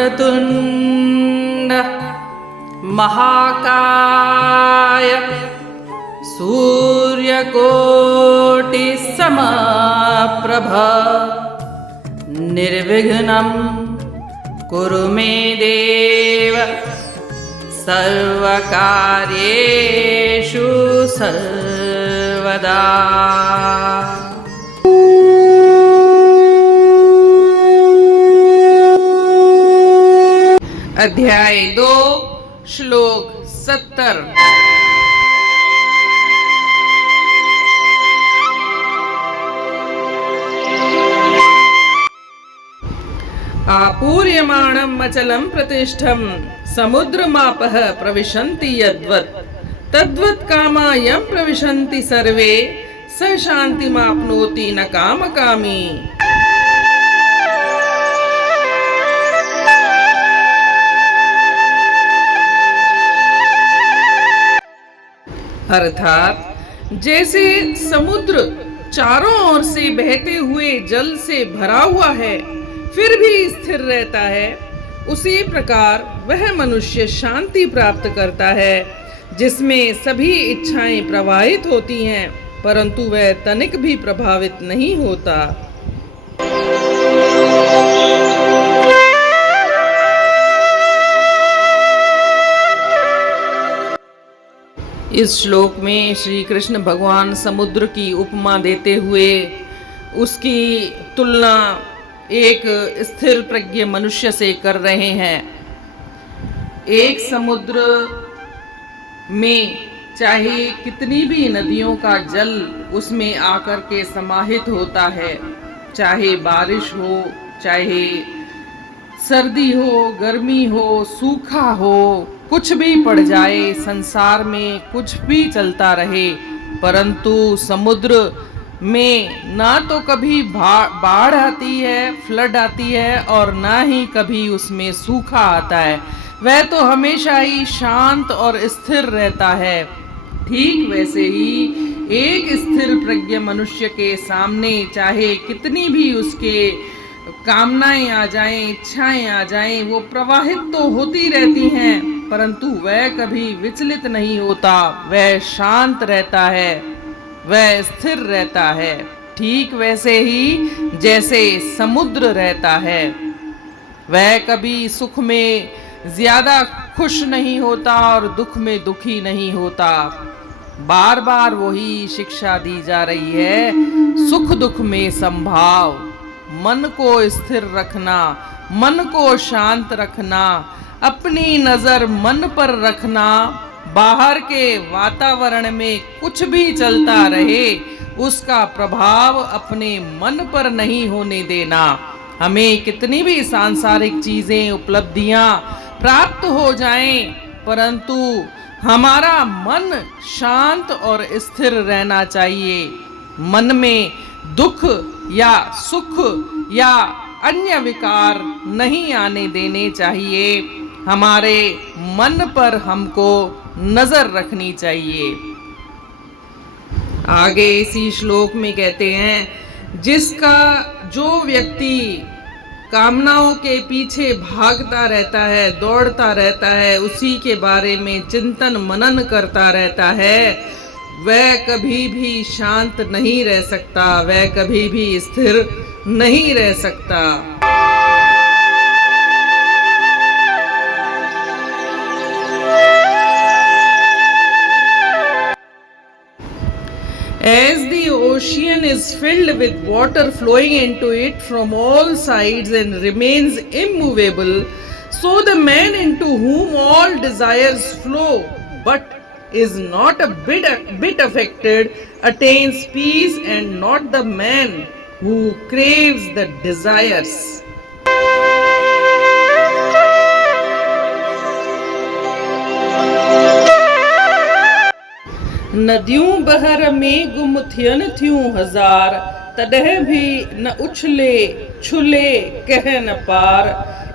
वक्रतुण्ड महाकाय सूर्यकोटिसमप्रभ निर्विघ्नं कुरु मे देव सर्वकार्येषु सर्वदा। अध्याय 2 श्लोक 70। आपूर्यमाणम् अचलं प्रतिष्ठं समुद्रमापः प्रविशन्ति यद्वत् तद्वत् कामा यं प्रविशन्ति सर्वे स शान्तिमाप्नोति न कामकामी। अर्थात जैसे समुद्र चारों ओर से बहते हुए जल से भरा हुआ है फिर भी स्थिर रहता है, उसी प्रकार वह मनुष्य शांति प्राप्त करता है जिसमें सभी इच्छाएं प्रवाहित होती हैं परंतु वह तनिक भी प्रभावित नहीं होता। इस श्लोक में श्री कृष्ण भगवान समुद्र की उपमा देते हुए उसकी तुलना एक स्थिर प्रज्ञ मनुष्य से कर रहे हैं। एक समुद्र में चाहे कितनी भी नदियों का जल उसमें आकर के समाहित होता है, चाहे बारिश हो, चाहे सर्दी हो, गर्मी हो, सूखा हो, कुछ भी पड़ जाए, संसार में कुछ भी चलता रहे, परंतु समुद्र में ना तो कभी बाढ़ आती है, फ्लड आती है और ना ही कभी उसमें सूखा आता है। वह तो हमेशा ही शांत और स्थिर रहता है। ठीक वैसे ही एक स्थिर प्रज्ञ मनुष्य के सामने चाहे कितनी भी उसके कामनाएं आ जाएं, इच्छाएं आ जाएं, वो प्रवाहित तो होती रहती हैं परंतु वह कभी विचलित नहीं होता, वह शांत रहता है, वह स्थिर रहता है। ठीक वैसे ही जैसे समुद्र रहता है, वह कभी सुख में ज्यादा खुश नहीं होता और दुख में दुखी नहीं होता। बार बार वही शिक्षा दी जा रही है, सुख दुख में संभाव, मन को स्थिर रखना, मन को शांत रखना, अपनी नजर मन पर रखना, बाहर के वातावरण में कुछ भी चलता रहे उसका प्रभाव अपने मन पर नहीं होने देना। हमें कितनी भी सांसारिक चीजें, उपलब्धियां प्राप्त हो जाएं परंतु हमारा मन शांत और स्थिर रहना चाहिए। मन में दुख या सुख या अन्य विकार नहीं आने देने चाहिए। हमारे मन पर हमको नजर रखनी चाहिए। आगे इसी श्लोक में कहते हैं, जिसका जो व्यक्ति कामनाओं के पीछे भागता रहता है, दौड़ता रहता है, उसी के बारे में चिंतन मनन करता रहता है, वह कभी भी शांत नहीं रह सकता, वह कभी भी स्थिर नहीं रह सकता। As the ocean is filled with water flowing into it from all sides and remains immovable, so the man into whom all desires flow but is not a bit affected attains peace, and not the man who craves the desires. नदियों बहर में गुम थियन थियूं हजार, तडह भी न उछले छुले कह न पार।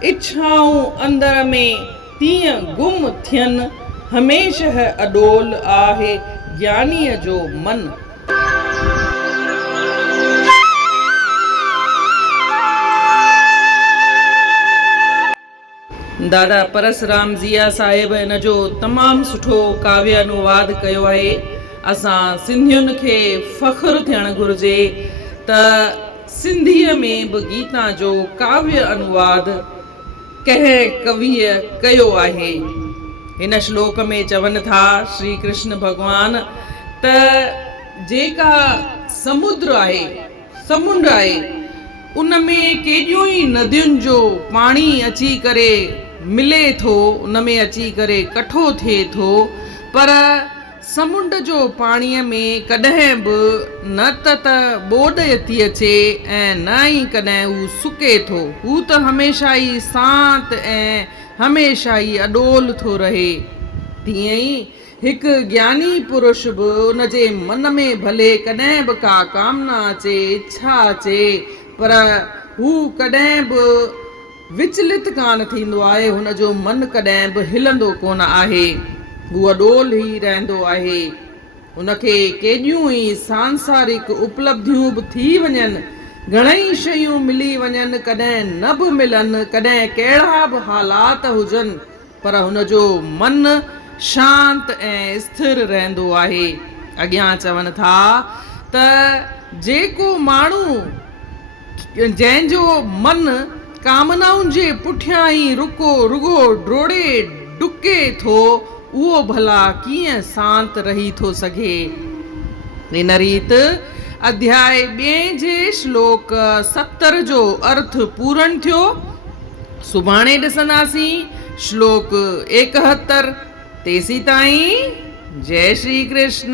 इच्छाऊं अंदर में तीय गुम थियन, हमेशह अडोल आहे ज्ञानीय जो मन। दादा परसराम ज़िया साहिब इन जो तमामु सुठो काव्य अनुवाद कयो आहे। असां सिंधियुनि खे फ़ख्रु थियणु घुरिजे त सिंधीअ में बि गीता जो काव्य अनुवाद कंहिं कवीअ कयो आहे। हिन श्लोक में चवनि था श्री कृष्ण भॻवान त जेका समुद्र आहे, समुंड आहे, उन में केॾियूं ई नदियुनि जो पाणी अची करे मिले थो, उन में अची करे कठो थिए थो, पर समुंड जो पाणीअ में कॾहिं बि न त ॿोॾ थी अचे ऐं न ई कॾहिं हू सुके थो। हू त हमेशह ई शांत ऐं हमेशह ई अॾोल थो रहे। तीअं ई हिकु ज्ञानी पुरुष बि उन जे मन में भले कॾहिं बि का कामना अचे, इच्छा अचे, पर हू कॾहिं बि विचलित कान थींदो आहे, हुन जो मन कॾहिं बि हिलंदो कोन आहे, हू अॾोल ई रहंदो आहे। हुनखे केॾियूं ई सांसारिक उपलब्धियूं बि थी वञनि, घणेई शयूं मिली वञनि, कॾहिं न बि मिलनि, कॾहिं कहिड़ा बि हालात हुजनि, पर हुन जो मन शांत ऐं स्थिर रहंदो आहे। अॻियां चवनि था त जेको माण्हू जंहिंजो मन कामनाउनि जे पुठियां ई रुगो डोड़े डुके थो, उहो भला कीअं शांत रही थो सघे। इन रीति अध्याय 2 जे श्लोक 70 जो अर्थ पूर्ण थियो। सुभाणे ॾिसंदासीं श्लोक 71। तेसी ताईं जय श्री कृष्ण।